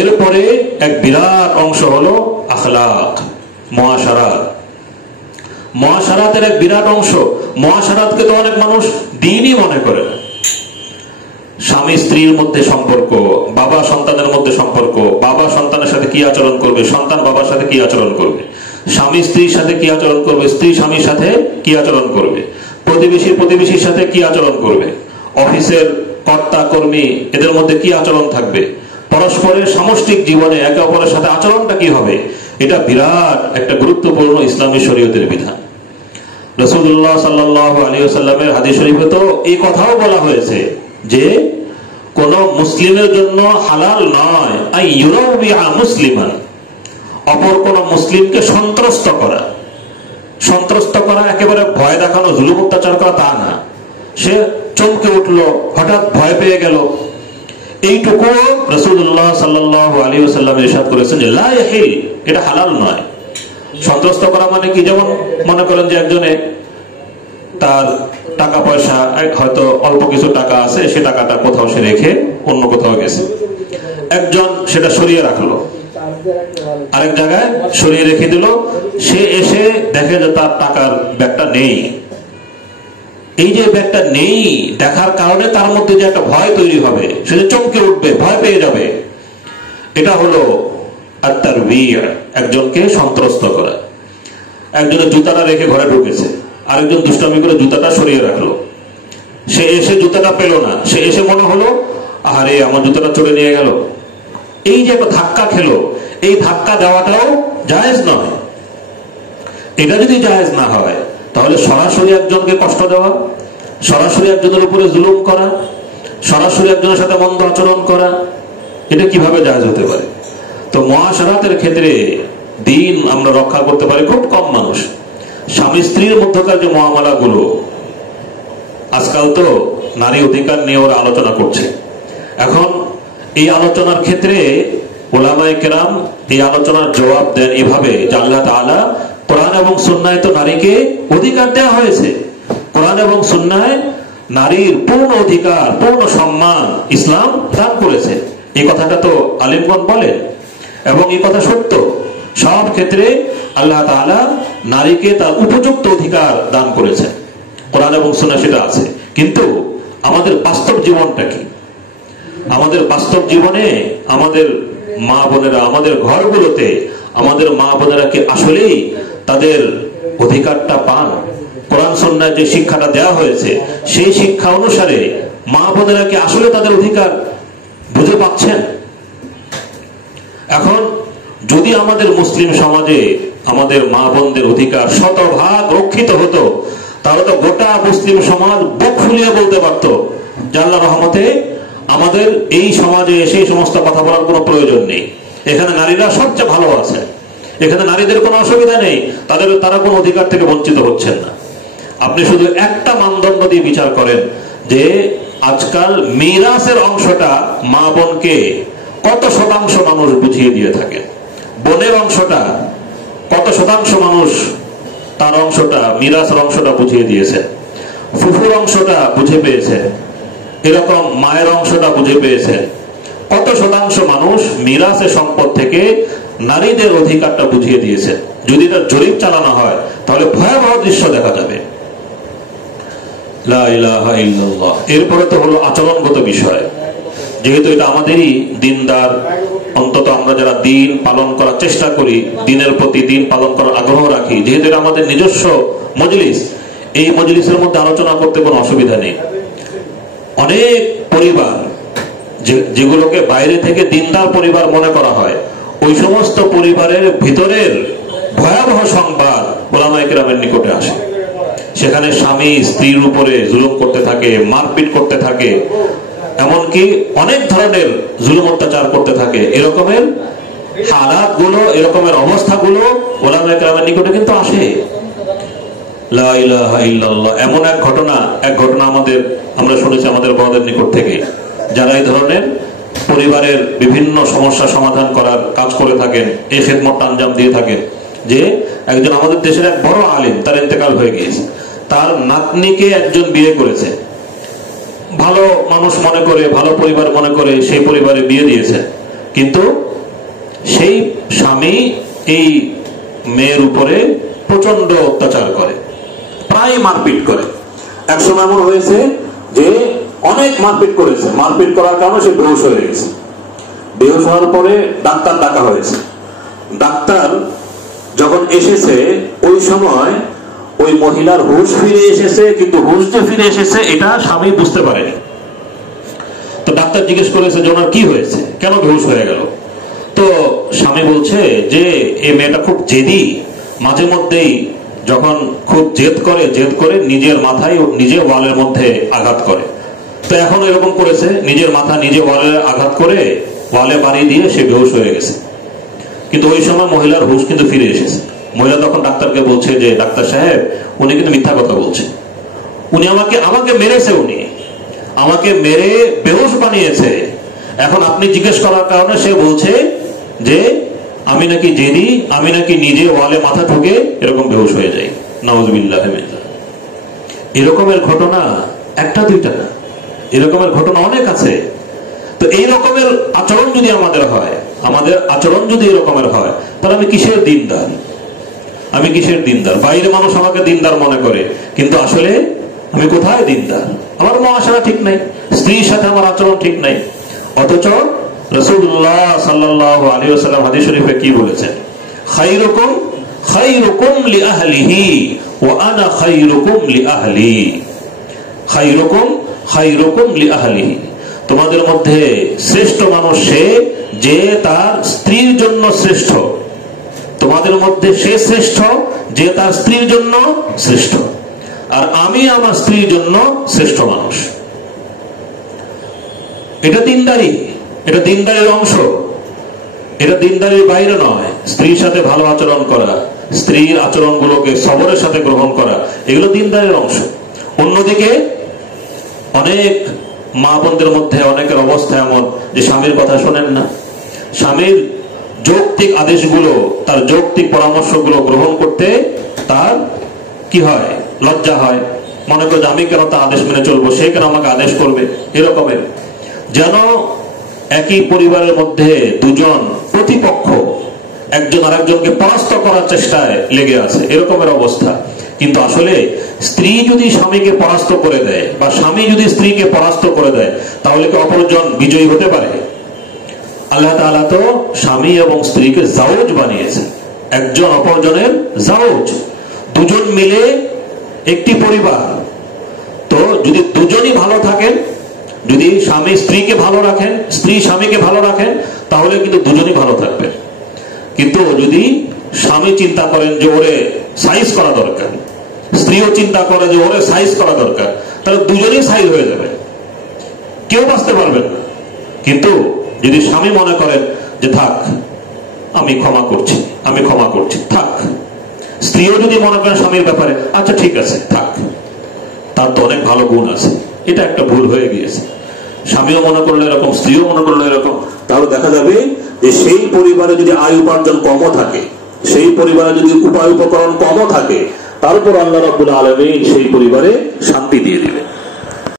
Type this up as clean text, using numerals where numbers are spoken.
এরপরে এক বিরাট অংশ হলো আখলাক, মুআশারাত। মুআশারাতের এক বিরাট অংশ। মুআশারাতকে তো অনেক মানুষ দ্বীনই মনে করে না। স্বামী স্ত্রীর মধ্যে সম্পর্ক, বাবা সন্তানের মধ্যে সম্পর্ক, বাবা সন্তানের সাথে কি আচরণ করবে, সন্তান বাবার সাথে কি আচরণ করবে, স্বামী স্ত্রীর সাথে কি আচরণ করবে, স্ত্রী স্বামীর সাথে কি আচরণ করবে, প্রতিবেশীর সাথে কি আচরণ করবে, অফিসের কর্তা কর্মী এদের মধ্যে কি আচরণ থাকবে, পরস্পরের সামষ্টিক জীবনে একে অপরের সাথে আচরণটা কি হবে, এটা বিরাট একটা গুরুত্বপূর্ণ ইসলামী শরীয়তের বিধান। রাসূলুল্লাহ সাল্লাল্লাহু আলাইহি ওয়াসাল্লামের হাদিস শরীফে তো এই কথাও বলা হয়েছে যে কোন মুসলিমের জন্য হালাল নয় আই ইউরাবিয়া মুসলিমান, অপর কোন মুসলিমকে সন্ত্রস্ত করা। সন্ত্রস্ত করা একেবারে ভয় দেখানো, জুলুম অত্যাচার করা তা না। সে চমকে উঠলো, হঠাৎ ভয় পেয়ে গেল, এইটুকু রাসূলুল্লাহ সাল্লাল্লাহু আলাইহি ওয়াসাল্লাম ইরশাদ করেছেন যে লা ইয়াহিল, এটা হালাল নয়। সন্ত্রস্ত করা মানে কি, যেমন মনে করেন যে একজনে তার টাকা পয়সা, হয়তো অল্প কিছু টাকা আছে, সে টাকাটা কোথাও সে রেখে অন্য কোথাও গেছে, একজন সেটা সরিয়ে রাখলো, আরেক জায়গায় সরিয়ে রেখে দিল, সে এসে দেখে যে তার টাকার ব্যাগটা নেই। এই যে ব্যাগটা নেই দেখার কারণে তার মধ্যে যে একটা ভয় তৈরি হবে, সে যে চমকে উঠবে, ভয় পেয়ে যাবে, এটা হলো আত-তারবিয়া, একজনকে সন্ত্রস্ত করা। একজনের জুতাটা রেখে ঘরে ঢুকেছে, আরেকজন দুষ্টামি করে জুতাটা সরিয়ে রাখলো, সে এসে জুতাটা পেল না, সে এসে মনে হলো আরে আমার জুতাটা চলে নিয়ে গেল। এই যে একটা ধাক্কা খেলো, এই ধাক্কা দেওয়াটাও জায়েজ নয়। এটা যদি জায়েজ না হয় তাহলে সরাসরি একজনকে কষ্ট দেওয়া, সরাসরি একজনের উপরে জুলুম করা, সরাসরি একজনের সাথে মন্দ আচরণ করা, এটা কিভাবে জায়েজ হতে পারে? তো মুআশারাতের ক্ষেত্রে দিন আমরা রক্ষা করতে পারি খুব কম মানুষ। স্বামী স্ত্রীর মধ্যকার যে মুআমালাগুলো, আজকাল তো নারী অধিকার নিয়ে ওরা আলোচনা করছে। এখন এই আলোচনার ক্ষেত্রে উলামায়ে কেরাম এই আলোচনার জবাব দেন এভাবে যে আল্লাহ তাআলা কোরআন এবং সুন্নাহে তো নারীকে অধিকার দেওয়া হয়েছে। কোরআন এবং সুন্নাহে নারীর পূর্ণ অধিকার, পূর্ণ সম্মান ইসলাম দান করেছে। এই কথাটা তো আলেমগণ বলেন এবং এই কথা সত্য। সব ক্ষেত্রে আল্লাহ তাআলা নারীকে তার উপযুক্ত অধিকার দান করেছেন, কোরআন এবং সুন্নাহ সেটা আছে। কিন্তু আমাদের বাস্তব জীবনটা কি? আমাদের বাস্তব জীবনে আমাদের মা বোনেরা, আমাদের ঘরগুলোতে আমাদের মা বোনেরা কি আসলেই তাদের অধিকারটা পান? কোরআন সুন্নাহয় যে শিক্ষাটা দেওয়া হয়েছে সেই শিক্ষা অনুসারে মা বোনেরা কি আসলে তাদের অধিকার বুঝে পাচ্ছেন? এখন যদি আমাদের মুসলিম সমাজে আমাদের মা বোনদের অধিকার শতভাগ রক্ষিত হতো, তাহলে তো গোটা মুসলিম সমাজ বুক ফুলিয়ে বলতে পারত যে আল্লাহর রহমতে আমাদের এই সমাজে সেই সমস্ত কথা বলার কোনো প্রয়োজন নেই, এখানে নারীরা সবচেয়ে ভালো আছে, এখানে নারীদের কোনো অসুবিধা নেই, তারা কোনো অধিকার থেকে বঞ্চিত হচ্ছেন না। আপনি শুধু একটা মানদণ্ড দিয়ে বিচার করেন যে আজকাল মিরাসের অংশটা মা বোনকে কত শতাংশ মানুষ বুঝিয়ে দিয়ে থাকে, বোনের অংশটা কত শতাংশ মানুষ তার অংশটা, মিরাসের অংশটা বুঝিয়ে দিয়েছে, ফুফুর অংশটা বুঝে পেয়েছে, এরকম মায়ের অংশটা বুঝে পেয়েছে। কত শতাংশ মানুষ মিরাসের সম্পদ থেকে নারীদের অধিকারটা বুঝিয়ে দিয়েছে। যদি তার জরিপ চালানো হয় তাহলে ভয়াবহ দৃশ্য দেখা যাবে। লা ইলাহা ইল্লাল্লাহ। এরপরে তো হলো আচরণগত বিষয়। যেহেতু এটা আমাদেরই দিনদার, অন্তত আমরা যারা দিন পালন করার চেষ্টা করি, দিনের প্রতি দিন পালন করার আগ্রহ রাখি, যেহেতু এটা আমাদের নিজস্ব মজলিস, এই মজলিসের মধ্যে আলোচনা করতে কোনো অসুবিধা নেই। অনেক পরিবার যেগুলোকে বাইরে থেকে দিনদার পরিবার মনে করা হয়, ওই সমস্ত পরিবারের ভিতরের ভয়াবহ সংবাদ উলামায়ে কেরামের নিকটে আসে। সেখানে স্বামী স্ত্রীর উপরে জুলুম করতে থাকে, মারপিট করতে থাকে, এমনকি অনেক ধরনের জুলুম অত্যাচার করতে থাকে। এরকমের হালাত গুলো, এরকমের অবস্থাগুলো উলামায়ে কেরামের নিকটে কিন্তু আসে। লা ইলাহা ইল্লাল্লাহ। এমন এক ঘটনা আমরা শুনেছি আমাদের বড়দের নিকট থেকে, যারা এই ধরনের পরিবারের বিভিন্ন সমস্যা সমাধান করার কাজ করে থাকেন, এই খেদমতটা আঞ্জাম দিয়ে থাকেন, যে একজন আমাদের দেশের এক বড় আলিম, তার ইন্তেকাল হয়ে গিয়েছে, তার নাতনিকে একজন বিয়ে করেছে, ভালো মানুষ মনে করে, ভালো পরিবার মনে করে সেই পরিবারে বিয়ে দিয়েছে। কিন্তু সেই স্বামী এই মেয়ের উপরে প্রচন্ড অত্যাচার করে, প্রায় মারপিট করে। একসময় এমন হয়েছে যে অনেক মারপিট করেছে, মারপিট করার কারণে সে বেহুশ হয়ে গেছে। বেহুশ হওয়ার পরে ডাক্তার ডাকা হয়েছে। ডাক্তার যখন এসেছে ওই সময় ওই মহিলার হুঁশ ফিরে এসেছে, কিন্তু হুঁশ যে ফিরে এসেছে এটা স্বামী বুঝতে পারেনি। তো ডাক্তার জিজ্ঞেস করেছে যে ওনার কি হয়েছে, কেন বেহুশ হয়ে গেল? তো স্বামী বলছে যে এই মেয়েটা খুব জেদি, মাঝে মধ্যেই যখন খুব জেদ করে নিজের মাথায় নিজে ওয়ালের মধ্যে আঘাত করে। তো এখন এরকম করেছে, নিজের মাথা নিজে ওয়ালে আঘাত করে ওয়ালে বাড়ি দিয়ে সে বেহুশ হয়ে গেছে। কিন্তু ওই সময় মহিলার হুঁশ কিন্তু ফিরে এসেছে। মহিলা তখন ডাক্তারকে বলছে যে ডাক্তার সাহেব, উনি কিন্তু মিথ্যা কথা বলছে, উনি আমাকে মেরেছে, উনি আমাকে মেরে বেহুশ বানিয়েছে। এখন আপনি জিজ্ঞেস করার কারণে সে বলছে যে আমি নাকি জেদি, আমি নাকি নিজে ওয়ালে মাথা ঠুকে এরকম বেহুশ হয়ে যাই। নাউযুবিল্লাহ। এরকমের ঘটনা একটা দুইটা না, এরকমের ঘটনা অনেক আছে। তো এই রকমের আচরণ যদি আমাদের হয়, আমাদের আচরণ যদি এরকমের হয়, তাহলে আমি কিসের দিনদার? আমি কিসের দিনদার? বাইরে মানুষ আমাকে দিনদার মনে করে, কিন্তু আসলে আমি কোথায় দিনদার? আমার মুআশারা ঠিক নাই, স্ত্রীর সাথে আমার আচরণ ঠিক নাই। অথচ রাসূলুল্লাহ সাল্লাল্লাহু আলাইহি ওয়াসাল্লাম হাদিস শরীফে কি বলেছেন? খায়রুকুম লিআহলিহি ওয়া আনা খায়রুকুম লিআহলি। খায়রুকুম লিআহলিহি, তোমাদের মধ্যে শ্রেষ্ঠ মানুষ সে যে তার স্ত্রীর জন্য শ্রেষ্ঠ। তোমাদের মধ্যে সে শ্রেষ্ঠ যে তার স্ত্রীর জন্য শ্রেষ্ঠ, আর আমি আমার স্ত্রীর জন্য শ্রেষ্ঠ মানুষ। এটা দিনদারি, এটা দিনদারির অংশ, এটা দিনদারির বাইরে নয়। স্ত্রীর সাথে ভালো আচরণ করা, স্ত্রীর আচরণগুলোকে সবরের সাথে গ্রহণ করা, এগুলো দিনদারির অংশ। অন্যদিকে অনেক মা বোনদের মধ্যে অনেকের অবস্থা এমন যে স্বামীর কথা শোনেন না, স্বামীর যৌক্তিক আদেশগুলো, তার যৌক্তিক পরামর্শগুলো গ্রহণ করতে তার কি হয়? লজ্জা হয়। মনে করে আমি কেন তার আদেশ মেনে চলবো, সে কেন আমাকে আদেশ করবে? এরকমের যেন একই পরিবারের মধ্যে দুজন প্রতিপক্ষ একজন আরেকজনকে পরাস্ত করার চেষ্টায় লেগে আছে, এরকমের অবস্থা। কিন্তু আসলে স্ত্রী যদি স্বামীকে পরাস্ত করে দেয় বা স্বামী যদি স্ত্রীকে পরাস্ত করে দেয়, তাহলে কি অপরজন বিজয়ী হতে পারে? আল্লাহ তাআলা তো স্বামী এবং স্ত্রীকে জাওজ বানিয়েছেন, একজন অপরজনের জাওজ, দুজন মিলে একটি পরিবার। তো যদি দুজনই ভালো থাকেন, যদি স্বামী স্ত্রীকে ভালো রাখেন, স্ত্রী স্বামীকে ভালো রাখেন, তাহলে কিন্তু দুজনই ভালো থাকবেন। কিন্তু যদি স্বামী চিন্তা করেন যে ওরে সাইজ করা দরকার, স্ত্রীও চিন্তা করে যে ওরে সাইজ করা দরকার, তাহলে দুজনেই সাইজ হয়ে যাবে, কেউ বাঁচতে পারবেন না। কিন্তু যদি স্বামী মনে করেন যে থাক আমি ক্ষমা করছি থাক, স্ত্রীও যদি মনে করেন স্বামীর ব্যাপারে আচ্ছা ঠিক আছে থাক, তার তো অনেক ভালো গুণ আছে, এটা একটা ভুল হয়ে গিয়েছে, স্বামীও মনে করলো এরকম, স্ত্রীও মনে করলো এরকম, তাহলে দেখা যাবে যে সেই পরিবারে যদি আয় উপার্জন কমও থাকে, সেই পরিবারে যদি উপায় উপকরণ কমও থাকে, তারপর আল্লাহ রাব্বুল আলামিন সেই পরিবারে শান্তি দিয়ে দিবেন।